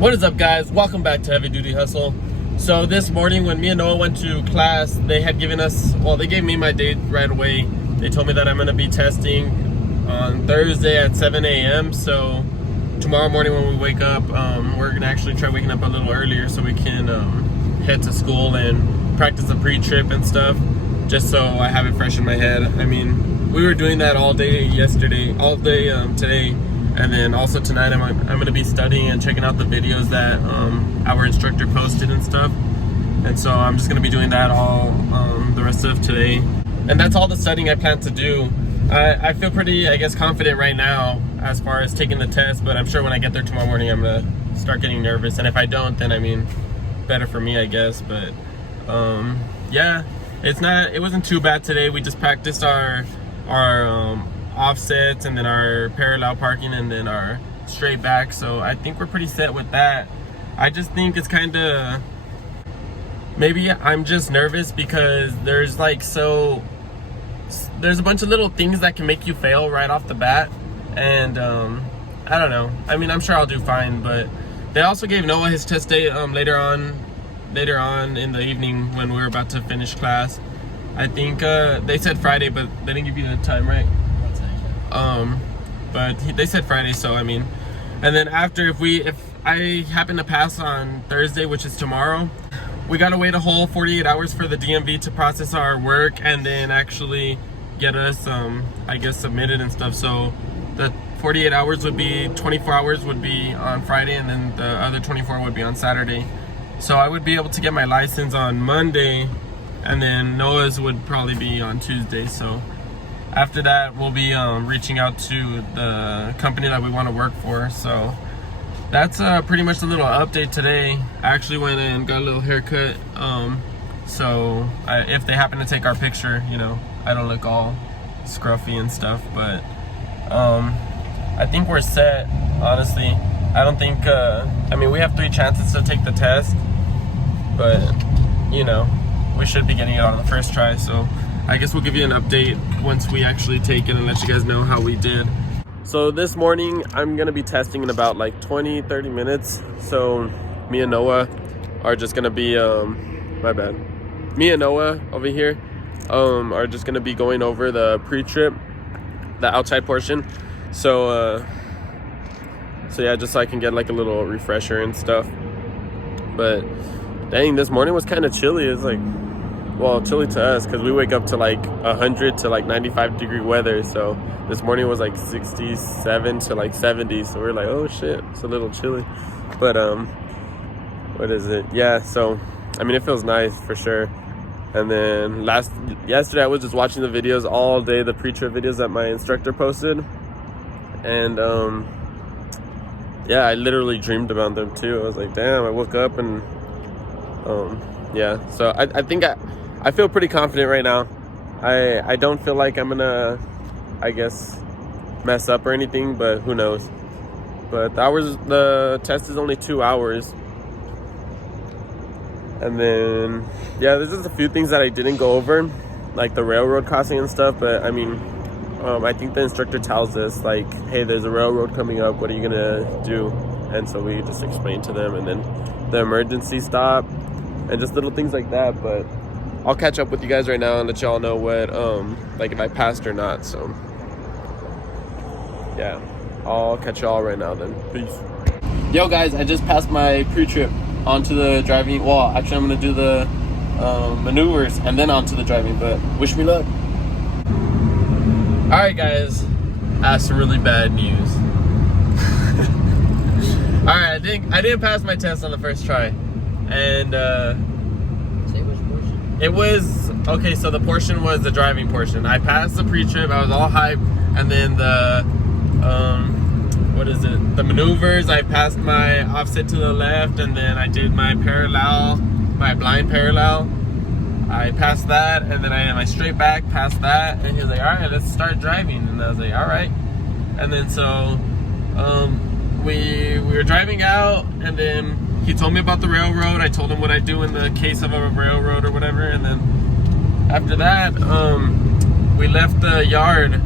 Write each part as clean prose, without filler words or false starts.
What is up, guys? Welcome back to Heavy Duty Hustle. So this morning when me and Noah went to class, they had given us, well, they gave me my date right away. They told me that I'm going to be testing on Thursday at 7 a.m. So tomorrow morning when we wake up, we're going to actually try waking up a little earlier so we can head to school and practice the pre-trip and stuff, just so I have it fresh in my head. I mean, we were doing that all day yesterday, all day today. And then also tonight I'm going to be studying and checking out the videos that our instructor posted and stuff. And so I'm just going to be doing that all the rest of today. And that's all the studying I plan to do. I feel pretty, I guess, confident right now as far as taking the test. But I'm sure when I get there tomorrow morning, I'm going to start getting nervous. And if I don't, then I mean, better for me, I guess. But yeah, it wasn't too bad today. We just practiced our offsets and then our parallel parking and then our straight back, so I think we're pretty set with that. I just think it's kind of, maybe I'm just nervous because there's a bunch of little things that can make you fail right off the bat, and I don't know. I mean, I'm sure I'll do fine, but they also gave Noah his test date later on in the evening when we were about to finish class. I think they said Friday, but they didn't give you the time, right? But they said Friday, so I mean, and then after, if I happen to pass on Thursday, which is tomorrow, we gotta wait a whole 48 hours for the DMV to process our work and then actually get us I guess submitted and stuff. So the 48 hours would be 24 hours would be on Friday, and then the other 24 would be on Saturday. So I would be able to get my license on Monday, and then Noah's would probably be on Tuesday. So after that, we'll be reaching out to the company that we want to work for. So that's pretty much the little update today. I actually went and got a little haircut. So if they happen to take our picture, you know, I don't look all scruffy and stuff. But I think we're set, honestly. I don't think, I mean, we have 3 chances to take the test. But, you know, we should be getting it on the first try. So I guess we'll give you an update once we actually take it and let you guys know how we did. So this morning, I'm gonna be testing in about like 20-30 minutes. So me and Noah are just gonna be, me and Noah over here are just gonna be going over the pre-trip, the outside portion. So yeah, just so I can get like a little refresher and stuff. But dang, this morning was kind of chilly. It's like, well, chilly to us because we wake up to like 100 to like 95 degree weather. So this morning was like 67 to like 70. So we're like, oh shit, it's a little chilly. But what is it? Yeah, so I mean, it feels nice for sure. And then yesterday I was just watching the videos all day, the pre-trip videos that my instructor posted. And yeah, I literally dreamed about them too. I was like, damn, I woke up and yeah. So I think I feel pretty confident right now. I don't feel like I'm gonna, I guess, mess up or anything, but who knows. But the test is only 2 hours. And then, yeah, there's just a few things that I didn't go over, like the railroad crossing and stuff. But I mean, I think the instructor tells us like, hey, there's a railroad coming up, what are you gonna do? And so we just explain to them, and then the emergency stop and just little things like that. But I'll catch up with you guys right now and let y'all know what, like if I passed or not. So yeah, I'll catch y'all right now then. Peace. Yo guys, I just passed my pre-trip onto the driving. Well, actually I'm gonna do the maneuvers and then onto the driving, but wish me luck. All right guys, I have some really bad news. All right, I didn't pass my test on the first try. And it was, okay, so the portion was the driving portion. I passed the pre-trip, I was all hyped, and then the, the maneuvers, I passed my offset to the left, and then I did my parallel, my blind parallel. I passed that, and then I had my straight back, passed that, and he was like, all right, let's start driving. And I was like, all right. And then so, we were driving out, and then he told me about the railroad. I told him what I do in the case of a railroad or whatever. And then after that, we left the yard,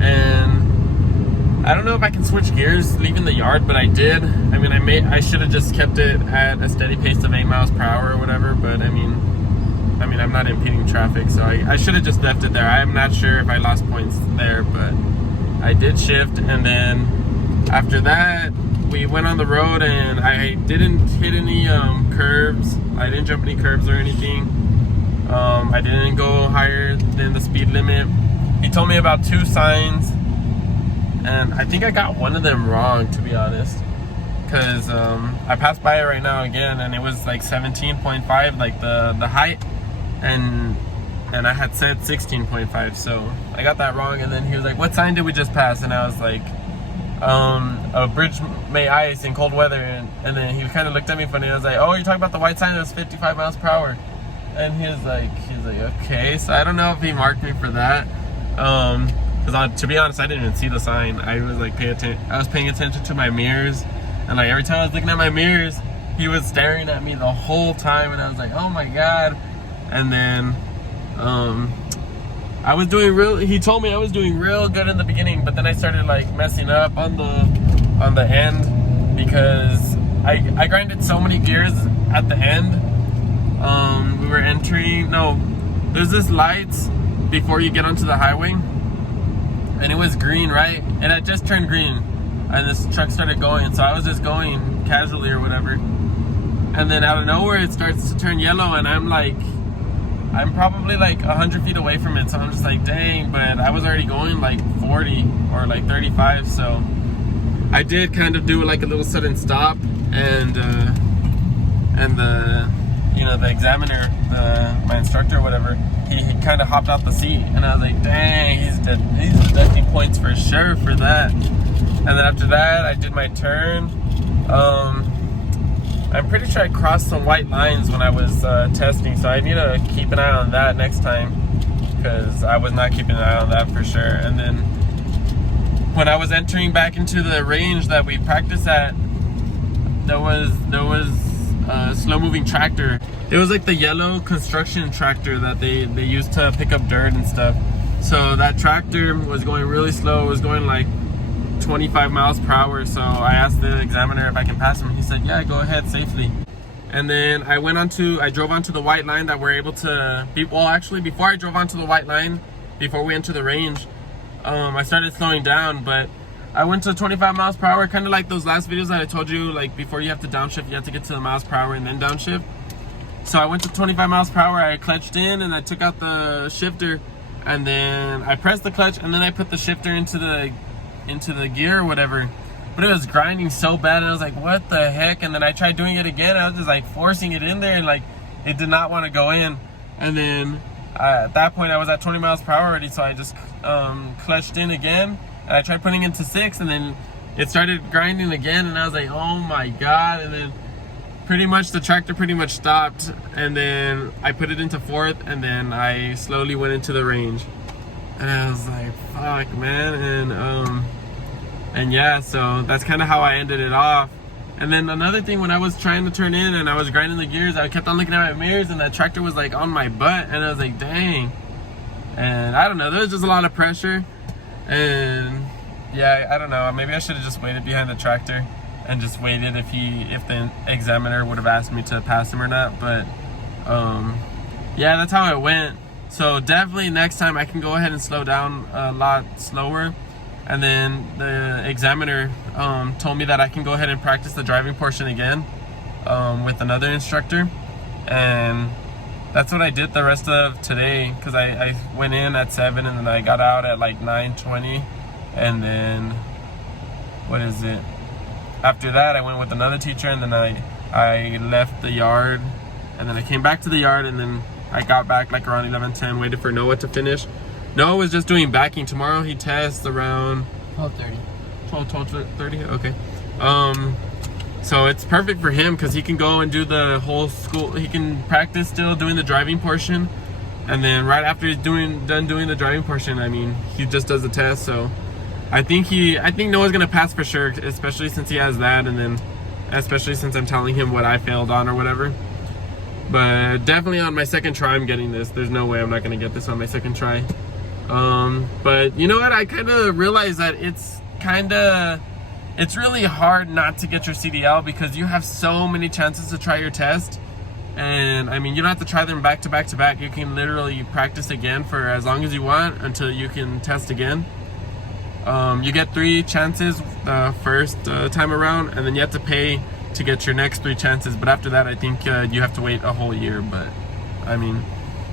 and I don't know if I can switch gears leaving the yard, but I did. I mean, I should have just kept it at a steady pace of 8 miles per hour or whatever, but I mean, I'm not impeding traffic, so I should have just left it there. I'm not sure if I lost points there, but I did shift. And then after that, we went on the road, and I didn't hit any curves. I didn't jump any curves or anything. I didn't go higher than the speed limit. He told me about 2 signs, and I think I got one of them wrong, to be honest, because I passed by it right now again, and it was like 17.5, like the height, and I had said 16.5, so I got that wrong. And then he was like, what sign did we just pass? And I was like, a bridge may ice in cold weather. And then he kind of looked at me funny. I was like, oh, you're talking about the white sign that was 55 miles per hour. And he was like, okay. So I don't know if he marked me for that. Because to be honest, I didn't even see the sign. I was like I was paying attention to my mirrors, and like every time I was looking at my mirrors, he was staring at me the whole time, and I was like, oh my god. And then I was doing he told me I was doing real good in the beginning, but then I started like messing up on the end, because I grinded so many gears at the end. We were entering, there's this lights before you get onto the highway, and it was green, right? And it had just turned green, and this truck started going, so I was just going casually or whatever, and then out of nowhere it starts to turn yellow, and I'm probably like 100 feet away from it, so I'm just like, dang. But I was already going like 40 or like 35, so I did kind of do like a little sudden stop, and the examiner, my instructor or whatever, he kind of hopped out the seat, and I was like, dang, he's deducting points for sure for that. And then after that, I did my turn. I'm pretty sure I crossed some white lines when I was testing, so I need to keep an eye on that next time, because I was not keeping an eye on that for sure. And then when I was entering back into the range that we practiced at, there was a slow-moving tractor. It was like the yellow construction tractor that they used to pick up dirt and stuff. So that tractor was going really slow. It was going like 25 miles per hour. So I asked the examiner if I can pass him. He said, yeah, go ahead safely. And then I drove onto the white line that we're able to actually, before I drove onto the white line, before we entered the range, I started slowing down, but I went to 25 miles per hour, kind of like those last videos that I told you, like before you have to downshift, you have to get to the miles per hour and then downshift. So I went to 25 miles per hour, I clutched in, and I took out the shifter, and then I pressed the clutch, and then I put the shifter into the gear or whatever. But it was grinding so bad, and I was like, what the heck? And then I tried doing it again. I was just like forcing it in there, and like it did not want to go in. And then at that point I was at 20 miles per hour already, so I just clutched in again, and I tried putting it into 6, and then it started grinding again, and I was like, oh my god. And then pretty much the tractor stopped, and then I put it into 4th, and then I slowly went into the range. And I was like, fuck, man. And yeah, so that's kind of how I ended it off. And then another thing, when I was trying to turn in and I was grinding the gears, I kept on looking at my mirrors, and that tractor was like on my butt, and I was like, dang. And I don't know, there was just a lot of pressure. And yeah, I don't know, maybe I should have just waited behind the tractor and just waited if the examiner would have asked me to pass him or not. But yeah, that's how it went. So definitely next time I can go ahead and slow down a lot slower. And then the examiner told me that I can go ahead and practice the driving portion again with another instructor. And that's what I did the rest of today, because I went in at 7 and then I got out at like 9:20. And then, what is it? After that, I went with another teacher, and then I left the yard, and then I came back to the yard, and then I got back like around 11:10, waited for Noah to finish. Noah was just doing backing. Tomorrow he tests around 12:30. 12:30, okay. So it's perfect for him, because he can go and do the whole school. He can practice still doing the driving portion, and then right after he's done doing the driving portion, I mean, he just does the test. So I think Noah's gonna pass for sure, especially since he has that, and then especially since I'm telling him what I failed on or whatever. But definitely on my second try I'm getting this. There's no way I'm not gonna get this on my second try. But you know what, I kind of realized that it's really hard not to get your CDL because you have so many chances to try your test. And I mean, you don't have to try them back to back to back. You can literally practice again for as long as you want until you can test again. You get 3 chances the first time around, and then you have to pay to get your next 3 chances. But after that, I think you have to wait a whole year. But I mean,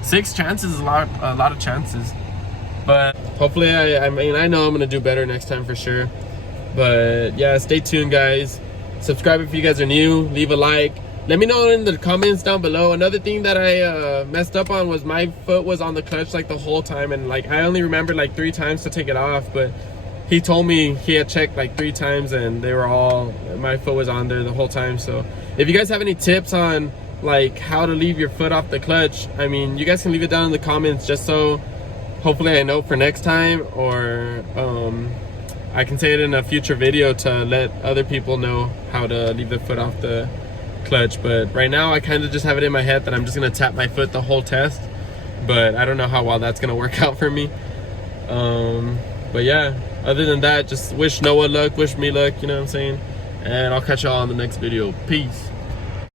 6 chances is a lot of chances. But hopefully, I mean, I know I'm gonna do better next time for sure. But yeah, stay tuned, guys. Subscribe if you guys are new. Leave a like. Let me know in the comments down below. Another thing that I messed up on was my foot was on the clutch like the whole time, and like I only remembered like 3 times to take it off. But he told me he had checked like 3 times, and they were all, my foot was on there the whole time. So if you guys have any tips on like how to leave your foot off the clutch, I mean, you guys can leave it down in the comments, just so hopefully I know for next time, or I can say it in a future video to let other people know how to leave their foot off the clutch. But right now I kind of just have it in my head that I'm just gonna tap my foot the whole test, but I don't know how well that's gonna work out for me. But yeah, other than that, just wish Noah luck, wish me luck, you know what I'm saying? And I'll catch y'all on the next video. Peace.